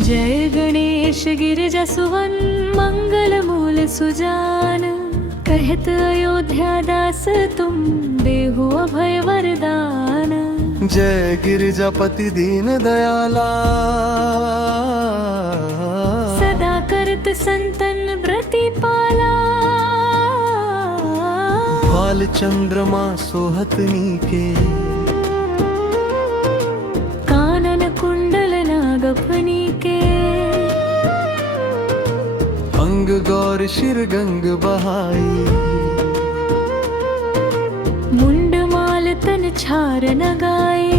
जय गणेश गिरिजा सुवन मंगल मूल सुजान, कहत अयोध्या दास तुम देहु अभय वरदान। जय गिरिजापति दीन दयाला, सदा करत संतन प्रतिपाला। बाल चंद्रमा सोहत नीके, कानन कुंडल नागफनी के। अंग गौर शिर गंग बहाई, मुंड माल तन छार नगाए।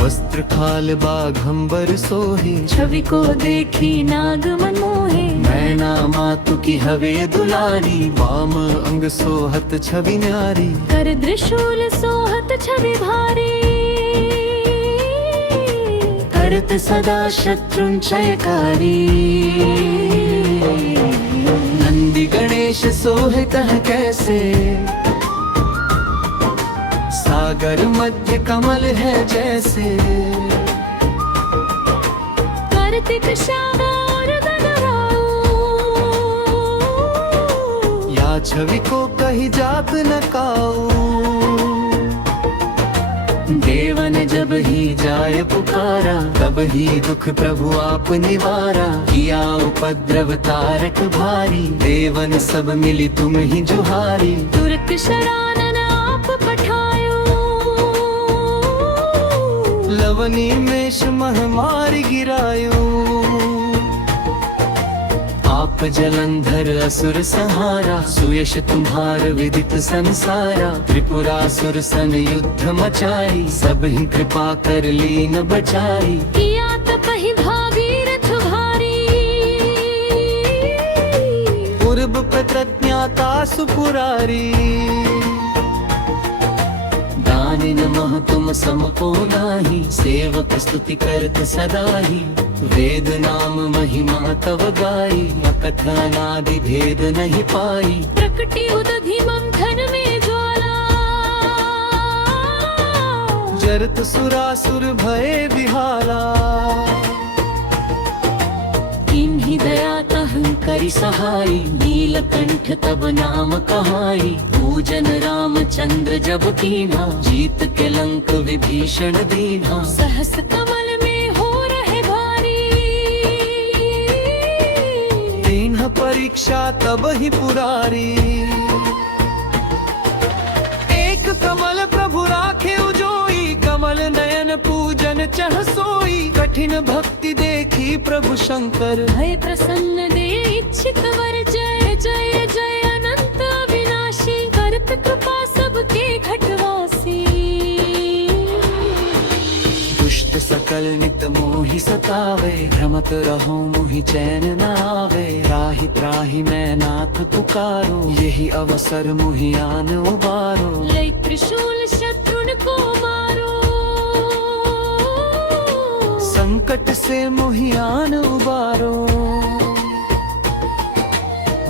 वस्त्र खाल बाघंबर सोहे, छवि को देखी नाग मन मोहे। नैना मातु की हवे दुलारी, वाम अंग सोहत छवि न्यारी। कर त्रिशूल सोहत छवि भारी, करत सदा शत्रुंचयकारी। नंदी गणेश सोहित है कैसे, सागर मध्य कमल है जैसे। कार्तिक श्याम और गणराऊ, या छवि को कही जात न काऊ। देवन जब ही जाय पुकारा, तब ही दुख प्रभु आप निवारा। किया उपद्रव तारक भारी, देवन सब मिली तुम ही जुहारी। तुरक शरानन आप पठायो, लवनी मेष महमारी गिरायो। आप जलंधर असुर संहारा, सुयश तुम्हार विदित संसारा। त्रिपुरासुर सन युद्ध मचाई, सब ही कृपा कर लीन बचाई। किया तपहि भागीरथ भारी, पूर्व प्रतिज्ञाता सुपुरारी। दानिन मह तुम समको नाही, सेवक स्तुति करत सदा ही। वेद नाम महिमा तव गाई, अकथनादि भेद नहीं पाई। प्रकटी उदधि मंथन में ज्वाला, जरत सुरासुर भय विहाला। किन्हीं दया तहं करि सहाई, नीलकंठ तब नाम कहाई। पूजन रामचंद्र जब कीन्हा, जीत के लंक विभीषण दीन्हा। सहस कमल में हो रहे भारी, दीन्ह परीक्षा तब ही पुरारी। एक कमल प्रभु राखे उजोई, कमल नयन पूजन चह सोई। कठिन भक्ति देखी प्रभु शंकर, भय प्रसन्न दे इच्छित वर। जय जय जय अनंत अविनाशी, करत कृपा सबके घटवासी। दुष्ट सकल नित मोहि सतावे, भ्रमत रहो मोहि चैन न आवे। त्राहि त्राहि मैं नाथ पुकारो, यही अवसर मोहि आन उबारो। लय त्रिशूल शत्रुन को मारो, संकट से मोहि आन उबारो।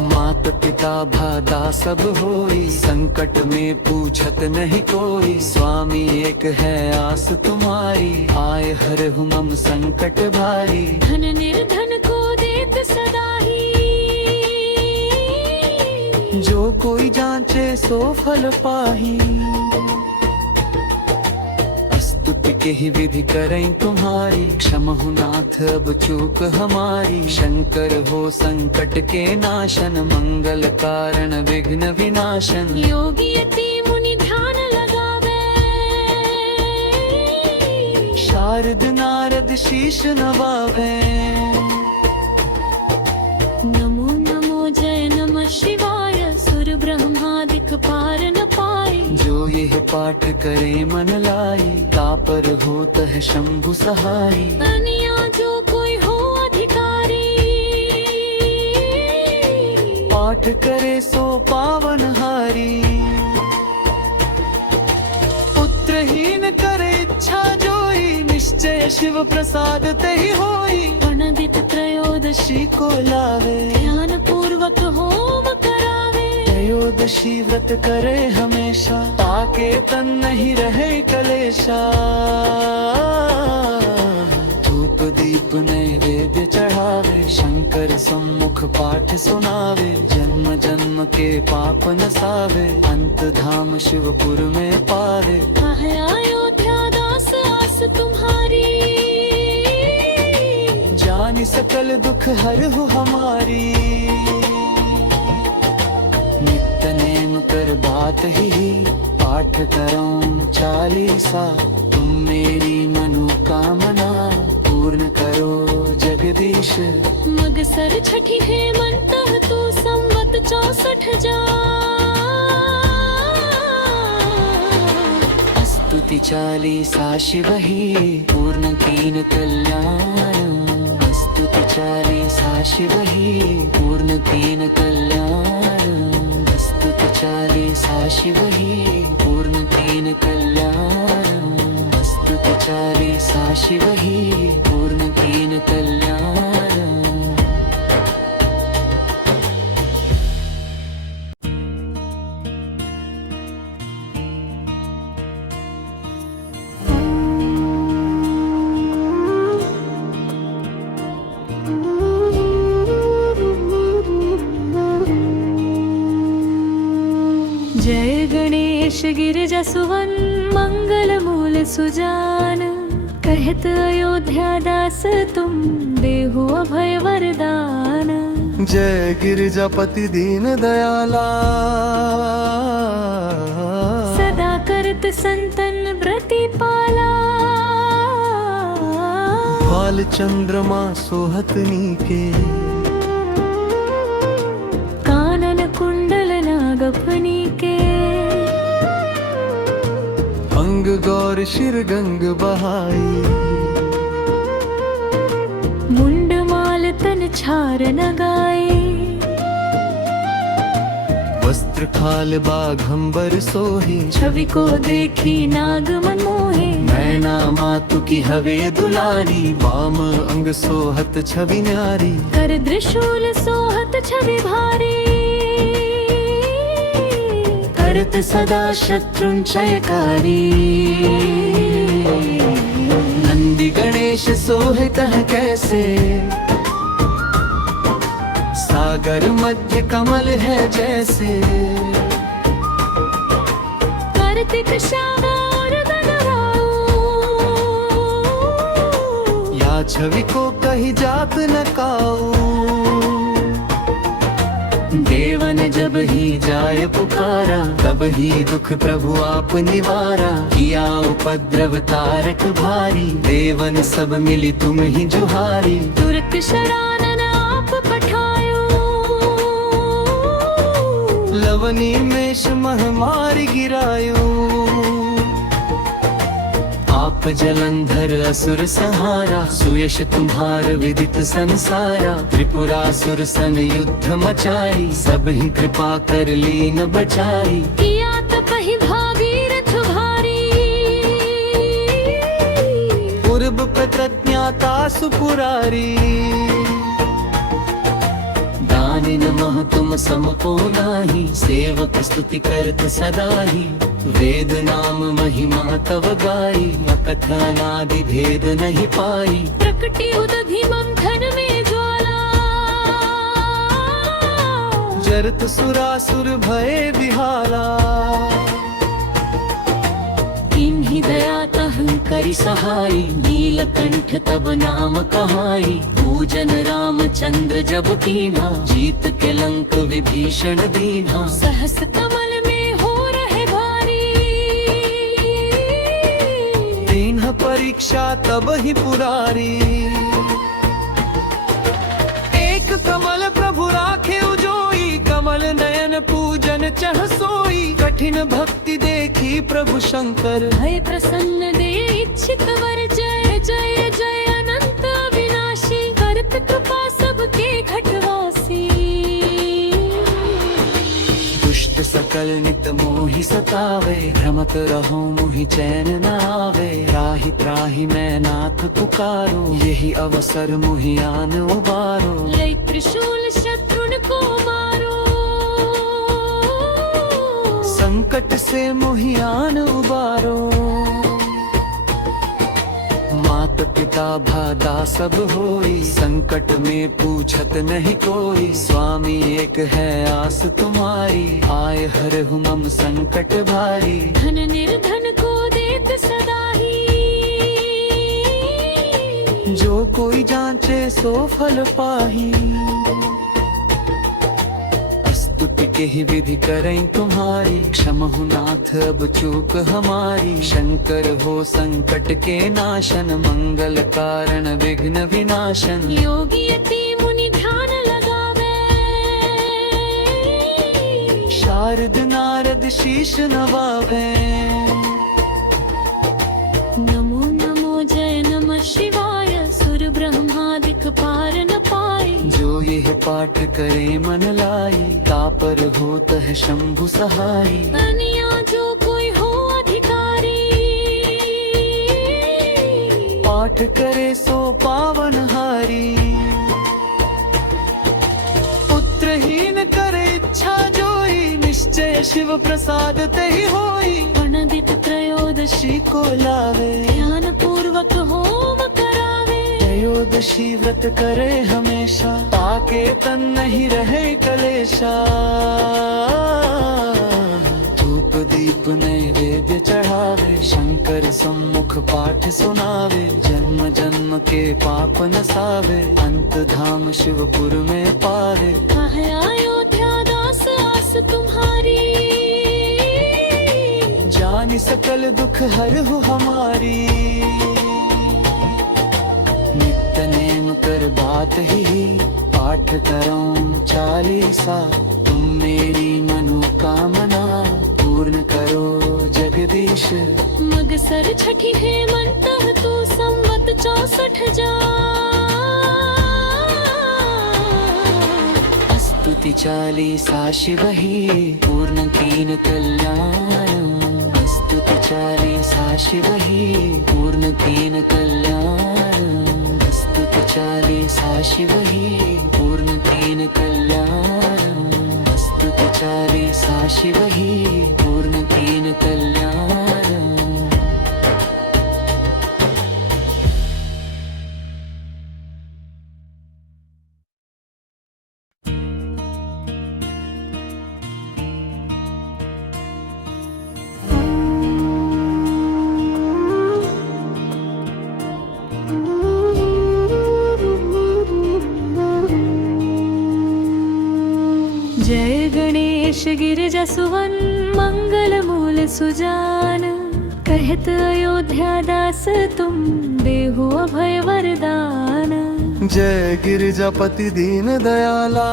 मात पिता भादा सब होई, संकट में पूछत नहीं कोई। स्वामी एक है आस तुम्हारी, आए हरहु मम संकट भारी। धन निर्धन को देत सदा ही, जो कोई जांचे सो फल पाही। स्तुति के ही विधि करें तुम्हारी, क्षमहु नाथ अब चूक हमारी। शंकर हो संकट के नाशन, मंगल कारण विघ्न विनाशन। योगी यति मुनि ध्यान लगावे, शारद नारद शीश नवावे। नमो नमो जय नमः शिवाय, सुर ब्रह्मादिक पार न पाए। जो यह पाठ करे मन लाई, तापर होत है शंभु सहाई। अनिया जो कोई हो अधिकारी, पाठ करे सो पावन हारी। पुत्रहीन करे इच्छा जोई, निश्चय शिव प्रसाद तहि होई। गणदित त्रयोदशी को लावे, ध्यान पूर्वक होम करावे। त्रयोदशी व्रत करे हमेशा, ताके तन नहीं रहे कलेशा। कर सम्मुख पाठ सुनावे, जन्म जन्म के पाप नसावे, अंत धाम शिवपुर में पावे। आहे अयोध्या दास आस तुम्हारी, जानी सकल दुख हरहु हमारी। नित्य नेम कर बात ही, पाठ करो चालीसा, तुम मेरी मनोकामना पूर्ण करो जगदीश। मगसर छठी हेमंत तू संवत 64 जा, स्तुति चालीसा शिव ही पूर्ण कीन कल्याण। स्तुति चालीसा शिव ही पूर्ण कीन कल्याण। स्तुति चालीसा शिव ही पूर्ण कीन कल्याण। स्तुति चालीसा शिव ही पूर्ण कीन कल्याण। जय गणेश गिरिजा सुवन मंगल मूल सुजान, कहत अयोध्या दास तुम देहु अभय वरदान। जय गिरिजापति दीन दयाला, सदा करत संतन प्रतिपाला। बाल चंद्रमा सोहतनी के, कानन कुंडल नागफनी के। अंग गौर शिर गंग बहाई, मुंड माल तन छार नगाए। वस्त्र खाल बाघंबर सोहे, छवि को देखी नाग मन मोहे। मैना मातु की हवे दुलारी, वाम अंग सोहत छवि न्यारी। कर त्रिशूल सोहत छवि भारी, करत सदा शत्रुंचयकारी। नंदी गणेश सोहित है कैसे, सागर मध्य कमल है जैसे। कार्तिक श्याम और गणराऊ, या छवि को कही जात न काऊ। देवन जब ही जाय पुकारा, तब ही दुख प्रभु आप निवारा। किया उपद्रव तारक भारी, देवन सब मिली तुम ही जुहारी। तुरक शरानन आप पठायो, लवनी मेष महामारी गिरायो। आप जलंधर असुर संहारा, सुयश तुम्हार विदित संसारा। त्रिपुरासुर सन युद्ध मचाई, सब ही कृपा कर लीन बचाई। किया तपहि भागीरथ भारी, पूर्व प्रज्ञाता सुपुरारी। दानि नमः तुम समको नाही, सेवक स्तुति करत सदा ही। वेद नाम महिमा तव गाई, अकथनादि भेद नहीं पाई। प्रकटी उदधि मंथन में ज्वाला, जरत सुरासुर भय विहाला। किन्हि दया तहं करि सहाई, नीलकंठ तब नाम कहाई। पूजन रामचंद्र जब कीना, जीत के लंक विभीषण दीना। सहस कमल में हो रहे भारी, दीन्ह परीक्षा तब ही पुरारी। एक कमल प्रभु राखे उजोई, कमल नयन पूजन चढ़ सोई। कठिन भक्ति देखी प्रभु शंकर, भय प्रसन्न दे इच्छित वर। जय जय जय अनंत अविनाशी, करत कृपा सबके घटवासी। दुष्ट सकल नित मोहि सतावे, भ्रमत रहो मुहि चैन न आवे। त्राहि त्राहि मैं नाथ पुकारो, यही अवसर मुहि आन उबारो। लय त्रिशूल शत्रुन को मारो, संकट से मुहि आन उबारो। मात पिता भादा सब होई, संकट में पूछत नहीं कोई। स्वामी एक है आस तुम्हारी, आए हर मम संकट भारी। धन निर्धन को देत सदा ही, जो कोई जांचे सो फल पाही। स्तुति के ही विधि करें तुम्हारी, क्षमहु नाथ अब चूक हमारी। शंकर हो संकट के नाशन, मंगल कारण विघ्न विनाशन। योगी यति मुनि ध्यान लगावे, शारद नारद शीश नवावे। नमो नमो जय नमः शिवाय, सुर ब्रह्मादिक पार न पाए। जो यह पाठ करे मन लाई, तापर होत है शंभु सहाय। अनिया जो कोई हो अधिकारी, पाठ करे सो पावन हारी। पुत्रहीन करे इच्छा जोई, निश्चय शिव प्रसाद तहि होई। प्रणदित त्रयोदशी को लावे, ध्यान पूर्वक होम करावे। त्रयोदशी व्रत करे हमेशा, ताके तन नहीं रहे कलेशा। धूप दीप नैवेद्य चढ़ावे, शंकर सम्मुख पाठ सुनावे। जन्म जन्म के पाप नसावे, अंत धाम शिवपुर में पावे। कहे अयोध्या दास आस तुम्हारी, जानी सकल दुख हरहु हमारी। नित्य नेम कर बात ही, पाठ करऊं चालीसा। तुम मेरी मनोकामना, पूर्ण करो जगदीश। मगसर छठी हेमंत तू संवत 64 जा। स्तुति चालीसा शिव ही, पूर्ण कीन कल्याण। स्तुति चालीसा शिव ही, पूर्ण कीन कल्याण। स्तुति चालीसा शिव ही, पूर्ण कीन कल्याण। स्तुति चालीसा शिव ही, पूर्ण कीन कल्याण। जय गणेश गिरिजा सुवन, मंगल मूल सुजान। कहत अयोध्या दास तुम, देहु अभय वरदान। जय गिरिजापति दीन दयाला,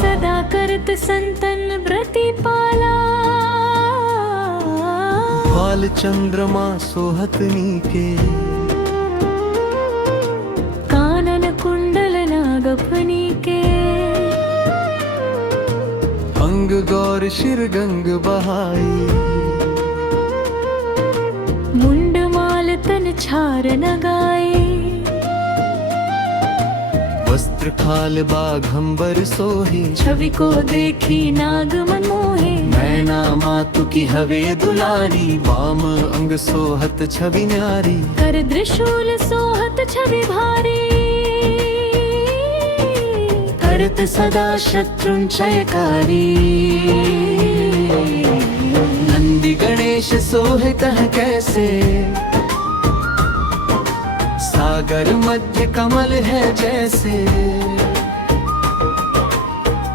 सदा करत संतन प्रतिपाला। बाल चंद्रमा सोहत नीके, कानन कुंडल नागफनी के। अंग गौर शिर गंग बहाई, मुंड माल तन छार नगाए। वस्त्र खाल बाघंबर सोहे, छवि को देखी नाग मन मोहे। मैना मातु की हवे दुलारी, वाम अंग सोहत छवि न्यारी। कर त्रिशूल सोहत छवि भारी, करत सदा शत्रुंचयकारी। नंदी गणेश सोहे कह कैसे, सागर मध्य कमल है जैसे।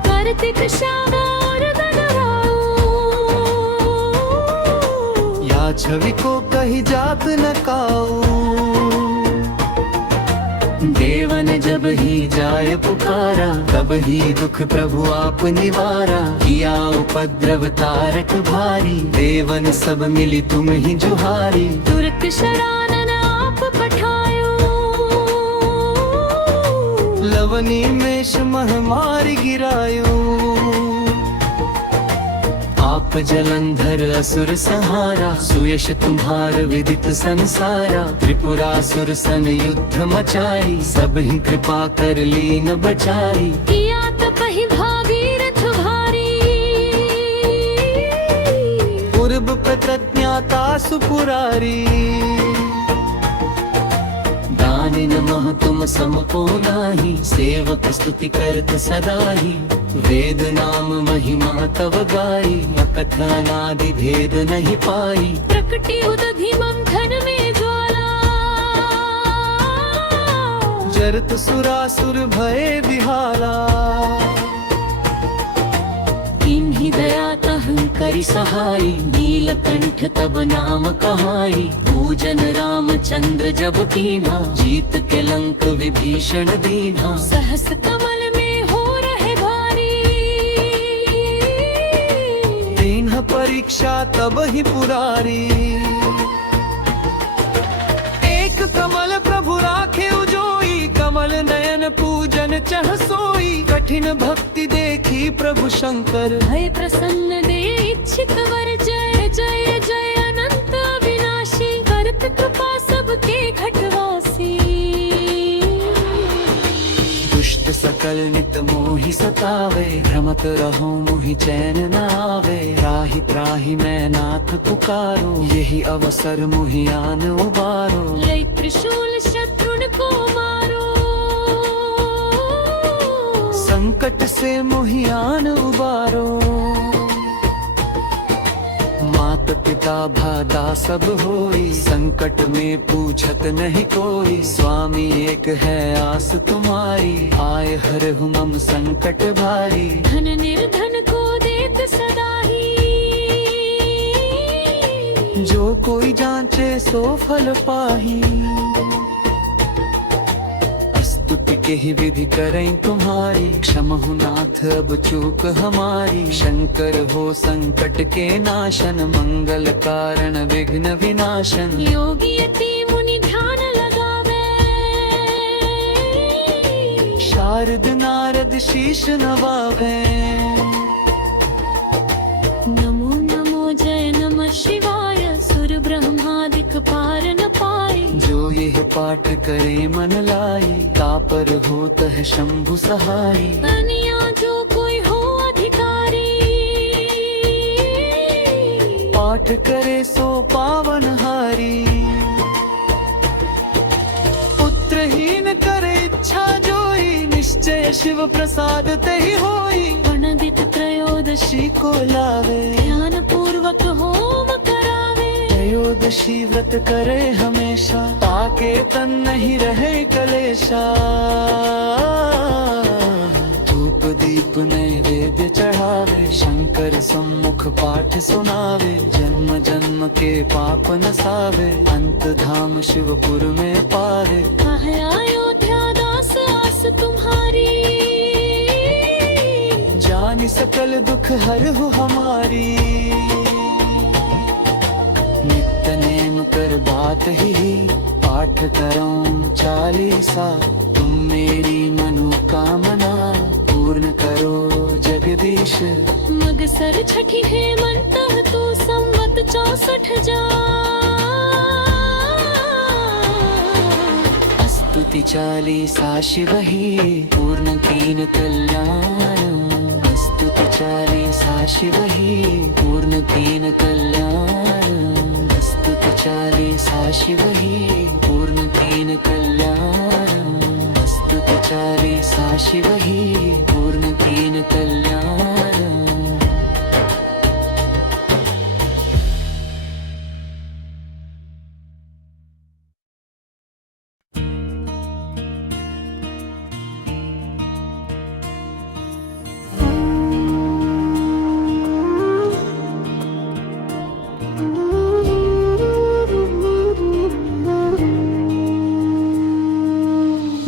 कार्तिक श्याम और गणराऊ, या छवि को कही जात न काऊ। देवन जब ही जाय पुकारा, तब ही दुख प्रभु आप निवारा। किया उपद्रव तारक भारी, देवन सब मिली तुम ही जुहारी। तुर्क शरानन आप पठायो, लवनी मेष महामारी गिरायो। आप जलंधर असुर सहारा, सुयश तुम्हार विदित संसारा। त्रिपुरासुर सन युद्ध मचाई, सब ही कृपा कर लीन बचाई। किया तपहि भागीरथ भारी, पूर्व प्रतिज्ञा ज्ञाता सुपुरारी। दानि नमः तुम समको नाही, सेवक स्तुति करत सदाही। वेद नाम महिमा तव गाई, अकथनादि भेद नहीं पाई। प्रकटी उदधि मंथन में ज्वाला, जरत सुरासुर भय बिहाला। किन्हि दया तहं करि सहाई, नीलकंठ तब नाम कहाई। पूजन रामचंद्र जब कीन्हा, जीत के लंक विभीषण दीन्हा। सहस कमल में हो रहे भारी, दीन्ह परीक्षा तब ही पुरारी। एक कमल प्रभु राखे उजोई, कमल नयन पूजन चह सोई। कठिन भक्ति देखी प्रभु शंकर, भय प्रसन्न दे इच्छित वर। जय जय जय अनंत अविनाशी, करत कृपा सबके घटवासी। दुष्ट सकल नित मोहि सतावे, भ्रमत रहो मोहि चैन न आवे। त्राहि त्राहि मैं नाथ पुकारो, यही अवसर मोहि आन उबारो। लय त्रिशूल शत्रुन को मारो, संकट से मोहि आन उबारो। मात पिता भादा सब होई, संकट में पूछत नहीं कोई। स्वामी एक है आस तुम्हारी, आए हरहु मम संकट भारी। धन निर्धन को देत सदाही, जो कोई जांचे सो फल पाही। स्तुति के ही विधि करें तुम्हारी, क्षमहु नाथ अब चूक हमारी। शंकर हो संकट के नाशन, मंगल कारण विघ्न विनाशन। योगी यति मुनि ध्यान लगावे, शारद नारद शीश नवावे। नमो नमो जय नमः शिवाय, सुर ब्रह्मादिक पार न पाए। जो यह पाठ करे मन लाई, तापर होत है शंभु सहाय। अनिया जो कोई हो अधिकारी, पाठ करे सो पावन हारी। पुत्रहीन करे इच्छा जोई, निश्चय शिव प्रसाद तहि होई। पंडित त्रयोदशी को लावे, ध्यान पूर्वक होम करावे। त्रयोदशी व्रत करे हमेशा, ताके तन नहीं रहे कलेशा। धूप दीप नैवेद्य चढ़ावे, शंकर सम्मुख पाठ सुनावे। जन्म जन्म के पाप नसावे, अंत धाम शिवपुर में पावे। कहे अयोध्या दास आस तुम्हारी, जानी सकल दुख हरहु हमारी। नित्य नेम कर बात ही, पाठ करो चालीसा। तुम मेरी मनोकामना, पूर्ण करो जगदीश। मगसर छठी हेमंत तू संवत 64 जा। स्तुति चालीसा शिव ही, पूर्ण कीन कल्याण। स्तुति चालीसा शिव ही, पूर्ण कीन कल्याण। स्तुति चालीसा शिव ही, पूर्ण कीन कल्याण। स्तुति चालीसा शिव ही, पूर्ण कीन कल्याण।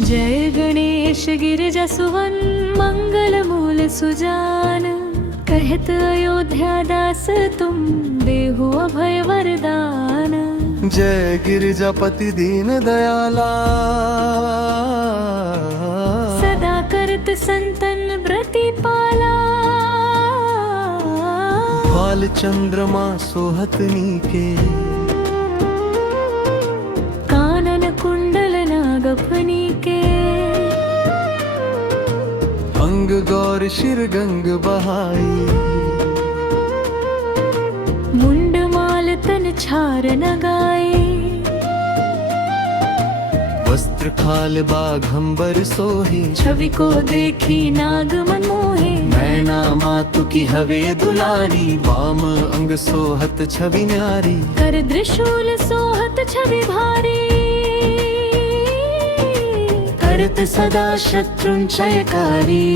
जय गणेश गिरिजा सुवन, मंगल मूल सुजान। कहत अयोध्या दास तुम, देहु अभय वरदान। जय गिरिजापति दीन दयाला, सदा करत संतन व्रति पाला। बाल चंद्रमा सोहत नीके, कानन कुंडल नागफनी के। अंग गौर शिर गंग बहाई, मुंड माल कीर्तन छार न गाए। वस्त्र खाल बाघंबर सोहे, छवि को देखी नाग मन मोहे। मैना मातु की हवे दुलारी, वाम अंग सोहत छवि न्यारी। कर त्रिशूल सोहत छवि भारी, करत सदा शत्रुंचयकारी।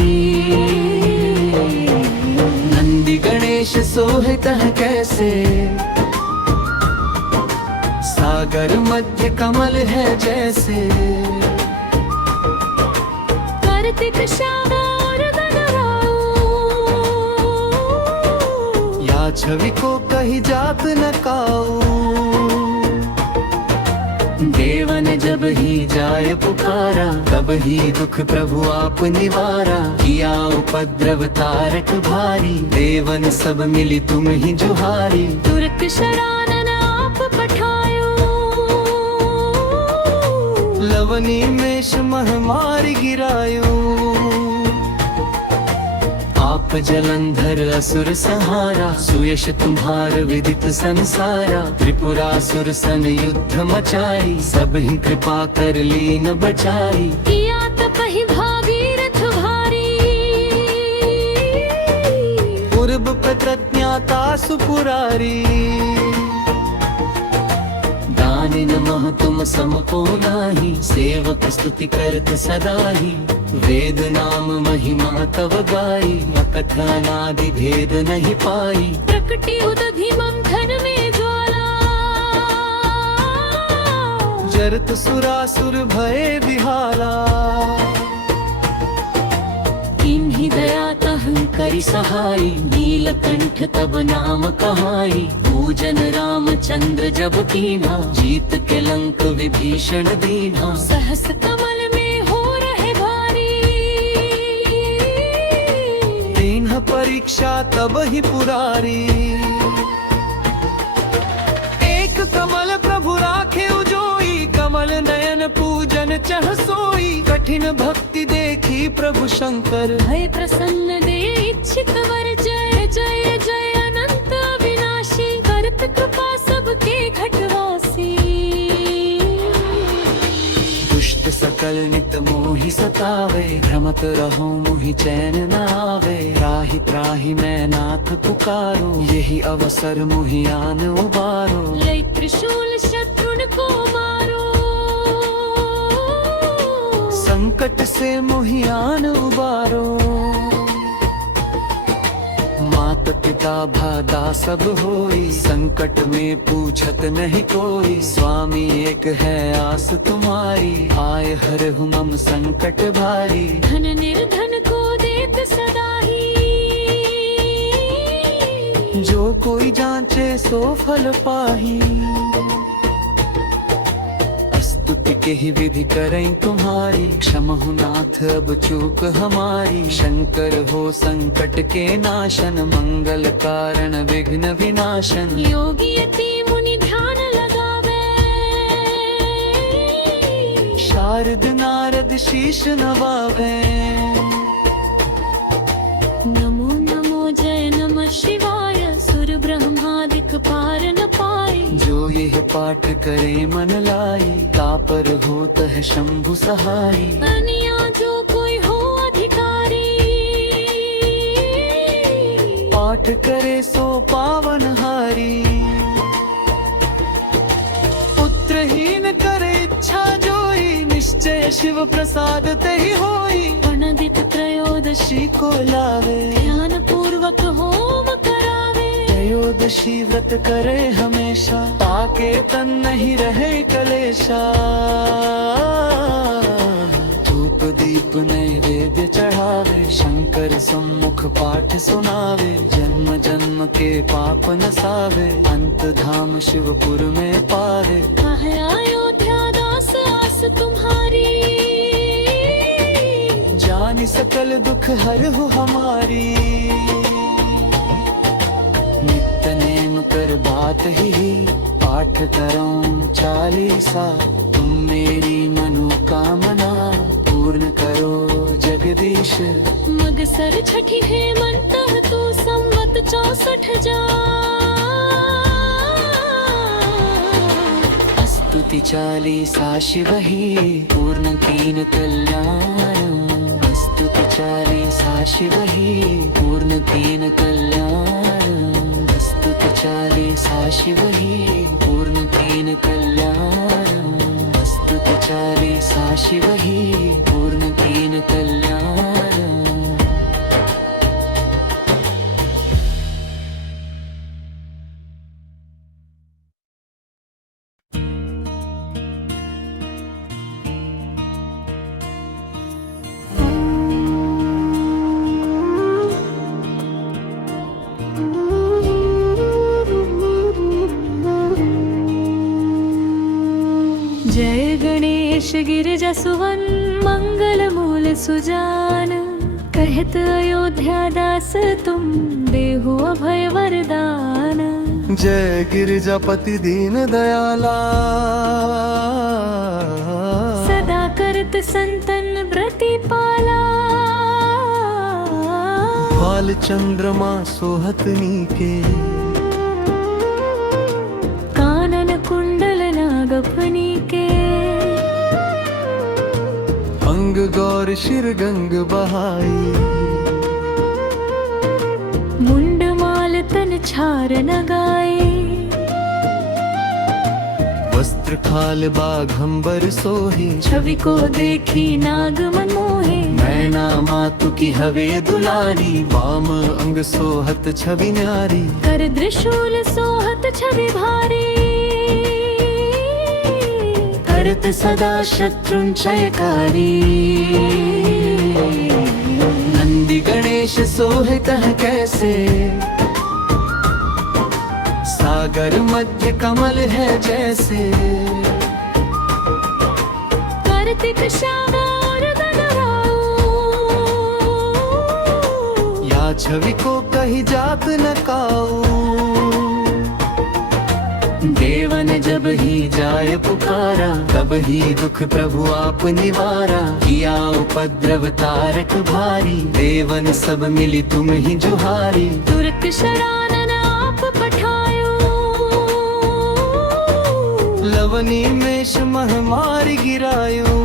नंदी गणेश सोहित है कैसे, सागर मध्य कमल है जैसे। कार्तिक श्याम और गणराऊ, या छवि को कही जात न काऊ। देवन जब ही जाय पुकारा, तब ही दुख प्रभु आप निवारा। किया उपद्रव तारक भारी, देवन सब मिली तुम ही जुहारी। तुरक शरानन आप पठायो, लवनी मेष महमारी गिरायो। आप जलंधर असुर संहारा, सुयश तुम्हार विदित संसारा। त्रिपुरासुर सन युद्ध मचाई, सब ही कृपा कर लीन बचाई। किया तपहि भागीरथ भारी, पूर्व प्रतिज्ञाता सुपुरारी। दानि नमः तुम समको नाही, सेवक स्तुति करत सदा ही। वेद नाम महिमा तव गाई, कथनादि भेद नहीं पाई। प्रकटी उदधि मंथन में ज्वाला, जरत सुरासुर भय विहाला। किन्हीं दया तहं करि सहाई, नीलकंठ तब नाम कहाई। पूजन रामचंद्र जब कीना, जीत के लंक विभीषण दीना। सहस कमल में हो रहे भारी, दीन्ह परीक्षा तब ही पुरारी। एक कमल प्रभु राखे उजोई, कमल नयन पूजन चह सोई। कठिन भक्ति देखी प्रभु शंकर, भय प्रसन्न दे इच्छित वर। जय जय जय अनंत अविनाशी, करत कृपा सबके घटवासी। दुष्ट सकल नित मोहि सतावे, भ्रमत रहो मोहि चैन न आवे। त्राहि त्राहि मैं नाथ पुकारो, यही अवसर मोहि आन उबारो। लय त्रिशूल शत्रुन को मारो, संकट से मोहि आन उबारो। मात पिता भादा सब होई, संकट में पूछत नहीं कोई। स्वामी एक है आस तुम्हारी, आए हरहु मम संकट भारी। धन निर्धन को देत सदा ही, जो कोई जांचे सो फल पाही। स्तुति के ही विधि करें तुम्हारी, क्षमहु नाथ अब चूक हमारी। शंकर हो संकट के नाशन, मंगल कारण विघ्न विनाशन। योगी यति मुनि ध्यान लगावे, शारद नारद शीश नवावे। नमो नमो जय नमः शिवाय, सुर ब्रह्मादिक पार न पाए। जो यह पाठ करे मन लाई, तापर होत है शंभु सहाई। अनिया जो कोई हो अधिकारी, पाठ करे सो पावन हारी। पुत्रहीन करे इच्छा जोई, निश्चय शिव प्रसाद तहि होई। प्रणदित त्रयोदशी को लावे, ध्यान पूर्वक होम करावे। त्रयोदशी व्रत करे हमेशा, ताके तन नहीं रहे कलेशा। धूप दीप नैवेद्य चढ़ावे, शंकर सम्मुख पाठ सुनावे। जन्म जन्म के पाप नसावे, अंत धाम शिवपुर में पावे। कहे अयोध्या दास आस तुम्हारी, जानि सकल दुख हरहु हमारी। नित्य नेम कर बात ही, पाठ करो चालीसा। तुम मेरी मनोकामना, पूर्ण करो जगदीश। मगसर छठी हेमंत तू संवत 64 जा। स्तुति चालीसा शिव ही पूर्ण कीन कल्याण स्तुति चालीसा शिव ही पूर्ण कीन कल्याण स्तुति चालीसा शिव ही पूर्ण कीन कल्याण स्तुति चालीसा शिव ही पूर्ण कीन कल्याण जय गणेश गिरिजा सुवन मंगल मूल सुजान कहत अयोध्या दास तुम देहु अभय वरदान। जय गिरिजापति दीन दयाला सदा करत संतन प्रतिपाला बाल चंद्रमा सोहत नीके कानन कुंडल नागफनी के अंग गौर शिर गंग बहाई मुंड माल तन छार नगाए वस्त्र खाल बाघंबर सोहे छवि को देखी नाग मन मोहे मैना मातु की हवे दुलारी वाम अंग सोहत छवि न्यारी कर त्रिशूल सोहत छवि भारी करत सदा शत्रुंचयकारी नंदी गणेश सोहित है कैसे सागर मध्य कमल है जैसे कार्तिक श्याम और गणराऊ या छवि को कही जात न काऊ देवन जब ही जाय पुकारा तब ही दुख प्रभु आप निवारा किया उपद्रव तारक भारी देवन सब मिली तुम ही जुहारी तुरक शरानन आप पठायो लवनी मेष महमारी गिरायो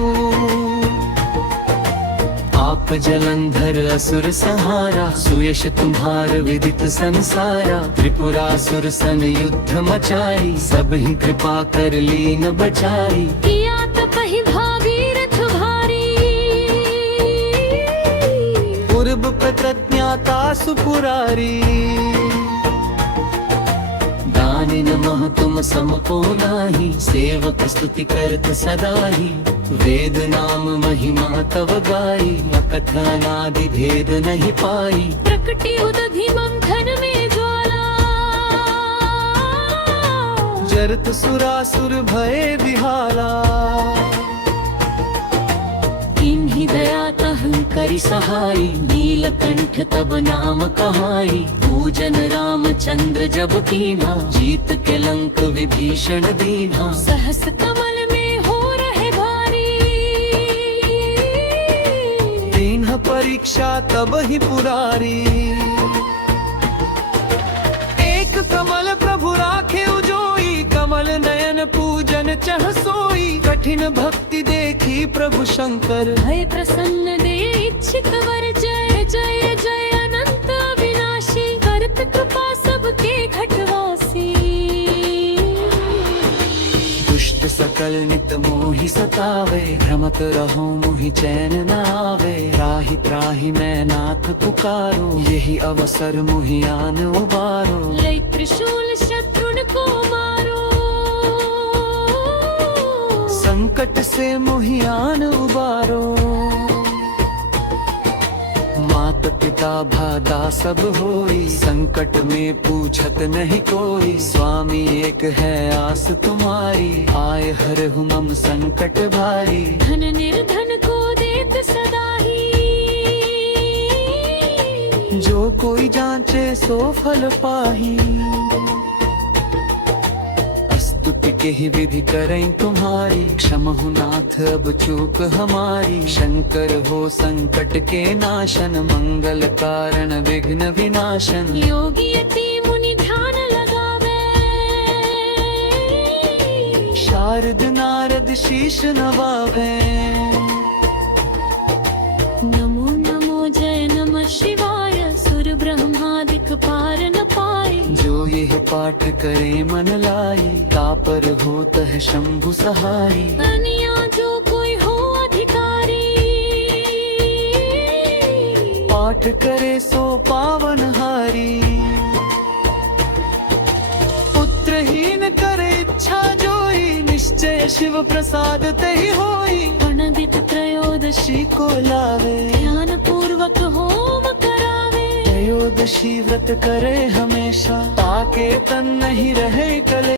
आप जलंधर असुर संहारा सुयश तुम्हार विदित संसारा त्रिपुरासुर सन युद्ध मचाई सब ही कृपा कर लीन बचाई किया तपहि भागीरथ भारी पूर्व प्रतिज्ञाता सुपुरारी दानि नमः तुम समको नाही सेवक स्तुति करत सदा ही वेद नाम महिमा तव गाई अकथनादि भेद नहीं पाई प्रकटी उदधि मंथन में ज्वाला जरत सुरासुर भय विहाला किन्हीं दया तहं करि सहाई नीलकंठ तब नाम कहाई पूजन रामचंद्र जब कीना जीत के लंक विभीषण दीना सहस कमल में हो रहे भारी दीन परीक्षा तब ही पुरारी एक कमल प्रभु राखे उजोई कमल नयन पूजन चह सोई कठिन भक्ति देखी प्रभु शंकर भय प्रसन्न दे इच्छित वर जय जय जय अनंत अविनाशी करत कृपा सबके घटवासी दुष्ट सकल नित मोहि सतावे भ्रमत रहो मोहि चैन न आवे त्राहि त्राहि मैं नाथ पुकारो यही अवसर मोहि आन उबारो लय त्रिशूल शत्रुन को मारो संकट से मोहि आन उबारो मात पिता भादा सब होई संकट में पूछत नहीं कोई स्वामी एक है आस तुम्हारी आए हर मम संकट भारी धन निर्धन को देत सदा ही जो कोई जांचे सो फल पाही स्तुति के ही विधि करें तुम्हारी क्षमहु नाथ अब चूक हमारी शंकर हो संकट के नाशन मंगल कारण विघ्न विनाशन योगी यति मुनि ध्यान लगावे नारद नारद शीश नवावे। नमो नमो जय नमः शिवाय सुर ब्रह्मादिक पार न पाए। जो यह पाठ करे मन लाई तापर होत है शंभु सहाय। अनिया जो कोई हो अधिकारी पाठ करे सो पावन हारी। पुत्रहीन करे इच्छा जोई निश्चय शिव प्रसाद तही होई। गणदित त्रयोदशी को लावे ध्यान पूर्वक होम करावे। त्रयोदशी व्रत करे हमेशा ताके तन नहीं रहे कले।